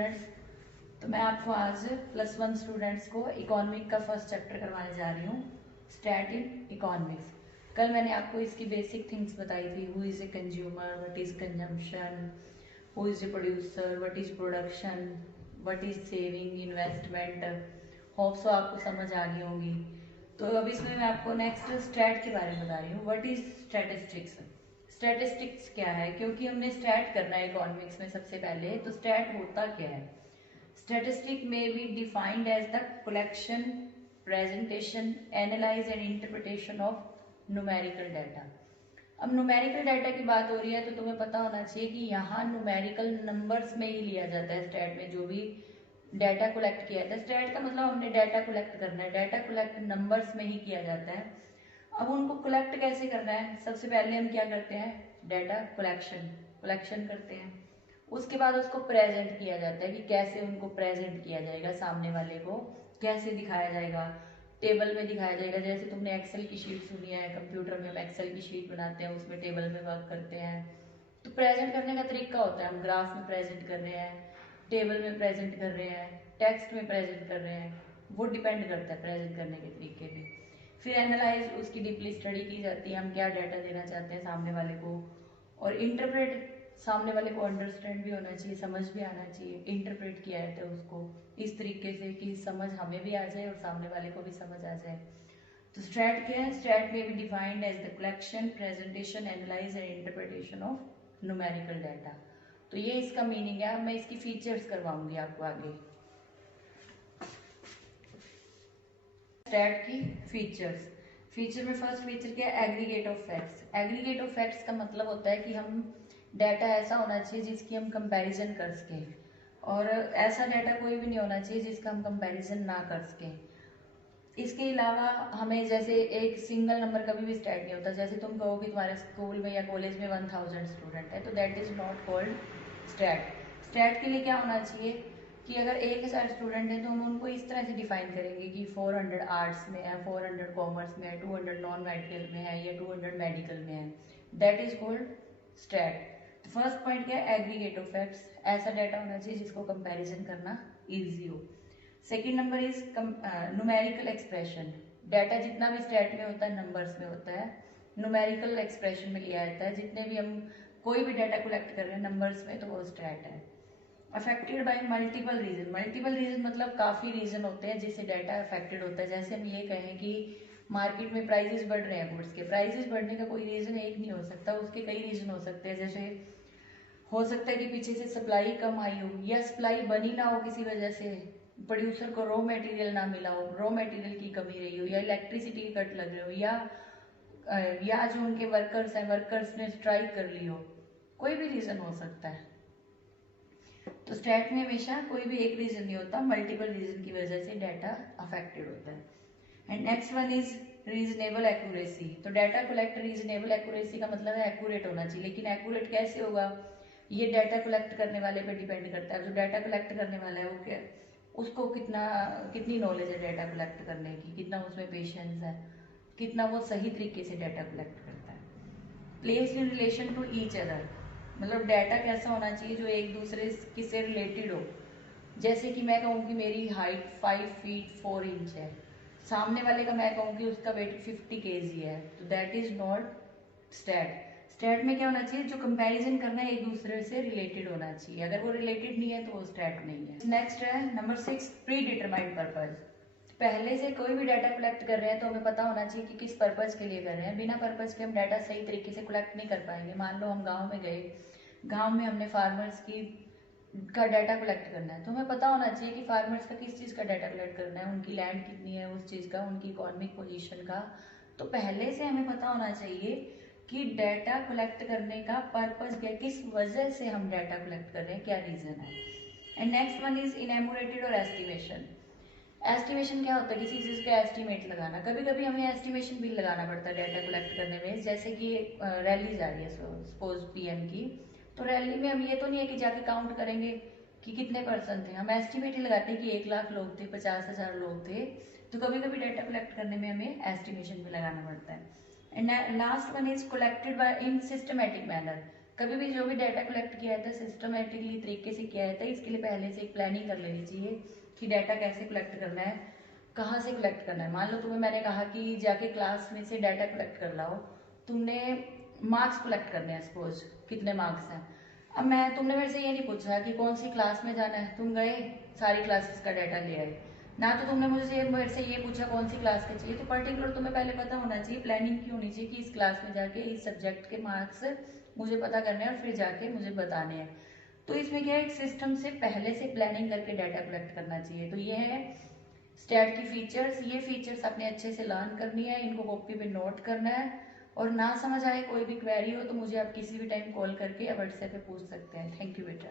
Students, तो मैं आपको आज +1 स्टूडेंट्स को इकोनॉमिक का फर्स्ट चैप्टर करवाने जा रही हूँ, स्टैट इन इकोनॉमिक्स। कल मैंने आपको इसकी बेसिक थिंग्स बताई थी, who is a consumer, what is consumption, who is a producer, what is production, what is saving, investment. Hope so आपको समझ आ गई होंगी। तो अब इसमें मैं आपको नेक्स्ट स्टैट के बारे में बता रही हूँ, व्हाट इज़ स्टैटिस्टिक्स। स्टैटिस्टिक्स क्या है, क्योंकि हमने स्टैट करना है इकोनॉमिक्स में सबसे पहले, तो स्टैट होता क्या है। Statistic may be defined as the collection, presentation, analyse and interpretation of numerical data. अब न्यूमेरिकल डाटा की बात हो रही है तो तुम्हें पता होना चाहिए कि यहाँ न्यूमेरिकल नंबर्स में ही लिया जाता है। स्टैट में जो भी डाटा कलेक्ट किया जाता है, स्टैट का मतलब हमने डाटा कलेक्ट करना है, डाटा कलेक्ट नंबर्स में ही किया जाता है। अब उनको कलेक्ट कैसे करना है, सबसे पहले हम क्या करते हैं, डाटा कलेक्शन करते हैं। उसके बाद उसको प्रेजेंट किया जाता है कि कैसे उनको प्रेजेंट किया जाएगा, सामने वाले को कैसे दिखाया जाएगा, टेबल में दिखाया जाएगा। जैसे तुमने एक्सेल की शीट सुनी है, कंप्यूटर में हम एक्सेल की शीट बनाते हैं, उसमें टेबल में वर्क करते हैं। तो प्रेजेंट करने का तरीका होता है, हम ग्राफ में प्रेजेंट कर रहे हैं, टेबल में प्रेजेंट कर रहे हैं, टेक्स्ट में प्रेजेंट कर रहे हैं, वो डिपेंड करता है प्रेजेंट करने के तरीके पे। फिर एनालाइज, उसकी डीपली स्टडी की जाती है, हम क्या डाटा देना चाहते हैं सामने वाले को। और इंटरप्रेट, सामने वाले को अंडरस्टैंड भी होना चाहिए, समझ भी आना चाहिए। इंटरप्रेट किया जाता है उसको इस तरीके से कि समझ हमें भी आ जाए और सामने वाले को भी समझ आ जाए। तो स्ट्रैट क्या है, stat may be defined as the collection, presentation, analyse and interpretation of numerical data. तो ये इसका मीनिंग है। मैं इसकी फीचर्स करवाऊंगी आपको आगे। स्टैट की फीचर्स, फीचर में फर्स्ट फीचर क्या है, aggregate of facts. Aggregate of facts का मतलब होता है कि हम डाटा ऐसा होना चाहिए जिसकी हम कंपैरिजन कर सकें, और ऐसा डाटा कोई भी नहीं होना चाहिए जिसका हम कंपैरिजन ना कर सकें। इसके अलावा हमें, जैसे एक सिंगल नंबर कभी भी स्टैट नहीं होता। जैसे तुम कहो कि तुम्हारे स्कूल में या कॉलेज में 1000 स्टूडेंट है, तो that is not called stat. Stat के लिए क्या होना चाहिए कि अगर 1000 स्टूडेंट है तो हम उनको इस तरह से डिफाइन करेंगे कि 400 आर्ट्स में है, 400 कॉमर्स में है, 200 नॉन मेडिकल में है, या 200 मेडिकल में है। That is called stat. तो फर्स्ट पॉइंट क्या है, एग्रीगेट ऑफ फैक्ट्स। ऐसा डाटा होना चाहिए जिसको कंपैरिजन करना इजी हो। Second number is numerical expression. Data जितना भी स्टैट में होता है नंबर्स में होता है, न्यूमेरिकल एक्सप्रेशन में लिया जाता है। जितने भी हम कोई भी डाटा कलेक्ट कर रहे हैं नंबर्स में, तो वो स्टैट है। Affected by multiple reason, multiple reason मतलब काफी रीजन होते हैं जिससे डाटा अफेक्टेड होता है। जैसे हम ये कहें कि मार्केट में प्राइसेस बढ़ रहे हैं गुड्स के, प्राइसेस बढ़ने का कोई रीजन एक नहीं हो सकता, उसके कई रीजन हो सकते हैं। जैसे हो सकता है कि पीछे से सप्लाई कम आई हो, या सप्लाई बनी ना हो किसी वजह से, प्रोड्यूसर को रॉ मटेरियल ना मिला हो, रॉ मटेरियल की कमी रही हो, या इलेक्ट्रिसिटी के कट लग रहे हो, या जो उनके वर्कर्स हैं, वर्कर्स ने स्ट्राइक कर ली हो। कोई भी रीजन हो सकता है। तो स्टैट में हमेशा कोई भी एक रीजन नहीं होता, मल्टीपल रीजन की वजह से डाटा अफेक्टेड होता है। And next one is reasonable accuracy. तो डाटा कलेक्ट रीजनेबल एक्यूरेसी का मतलब है एक्यूरेट होना चाहिए, लेकिन एक्यूरेट कैसे होगा, ये डाटा कलेक्ट करने वाले पे डिपेंड करता है। जो डाटा कलेक्ट करने वाला है वो क्या, उसको कितनी नॉलेज है डाटा कलेक्ट करने की, कितना उसमें पेशेंस है, कितना वो सही तरीके से डाटा कलेक्ट करता है। Place in relation to each other, मतलब डाटा कैसा होना चाहिए जो एक दूसरे से रिलेटेड हो। जैसे कि मैं कहूँ कि मेरी हाइट 5 फीट 4 इंच है, सामने वाले का मैं कहूँ कि उसका वेट 50 kg है, तो that is not stat. Stat में क्या होना चाहिए, जो कंपैरिजन करना है एक दूसरे से रिलेटेड होना चाहिए। अगर वो रिलेटेड नहीं है तो वो स्टैट नहीं है। नेक्स्ट है नंबर 6, प्री डिटरमाइंड पर्पज। पहले से कोई भी डाटा कलेक्ट कर रहे हैं तो हमें पता होना चाहिए कि किस पर्पज के लिए कर रहे हैं। बिना पर्पज के हम डाटा सही तरीके से कलेक्ट नहीं कर पाएंगे। मान लो हम गाँव में गए, गाँव में हमने फार्मर्स की का डाटा कलेक्ट करना है, तो हमें पता होना चाहिए कि फार्मर्स का किस चीज़ का डाटा कलेक्ट करना है, उनकी लैंड कितनी है उस चीज़ का, उनकी इकोनॉमिक पोजीशन का। तो पहले से हमें पता होना चाहिए कि डाटा कलेक्ट करने का पर्पज क्या है, किस वजह से हम डाटा कलेक्ट कर रहे हैं, क्या रीजन है। एंड नेक्स्ट वन इज इनएमोरेटेड और एस्टिमेशन। एस्टिमेशन क्या होता है, किसी चीज़ का एस्टिमेट लगाना। कभी कभी हमें एस्टिमेशन भी लगाना पड़ता है डाटा कलेक्ट करने में। जैसे कि रैली जा रही है सपोज पीएम की, तो रैली में हम ये तो नहीं है कि जाके काउंट करेंगे कि कितने पर्सन थे, हम एस्टिमेट ही लगाते हैं कि 1 लाख लोग थे, 50,000 लोग थे। तो कभी कभी डाटा कलेक्ट करने में हमें एस्टिमेशन भी लगाना पड़ता है। And last one is collected by in systematic manner. कभी भी जो भी डाटा कलेक्ट किया जाता है सिस्टमेटिकली तरीके से किया जाता है, इसके लिए पहले से एक प्लानिंग कर लेनी चाहिए कि डाटा कैसे कलेक्ट करना है, कहाँ से कलेक्ट करना है। मान लो तुम्हें मैंने कहा कि जाके क्लास में से डाटा कलेक्ट कर लाओ, तुमने मार्क्स कलेक्ट करने हैं, सपोज कितने मार्क्स हैं। अब तुमने मेरे से ये नहीं पूछा कि कौन सी क्लास में जाना है, तुम गए सारी क्लासेस का डाटा ले आए ना, तो तुमने मुझे मेरे से ये पूछा कौन सी क्लास के चाहिए। तो पर्टिकुलर तुम्हें पहले पता होना चाहिए, प्लानिंग की होनी चाहिए कि इस क्लास में जाके इस सब्जेक्ट के मार्क्स मुझे पता करने हैं और फिर जाके मुझे बताने हैं। तो इसमें क्या है, एक सिस्टम से पहले से प्लानिंग करके डाटा कलेक्ट करना चाहिए। तो ये है स्टैट की फीचर्स। ये फीचर्स आपने अच्छे से लर्न करनी है, इनको कॉपी पे नोट करना है, और ना समझ आए कोई भी क्वेरी हो तो मुझे आप किसी भी टाइम कॉल करके या व्हाट्सएप पे पूछ सकते हैं। थैंक यू बेटा।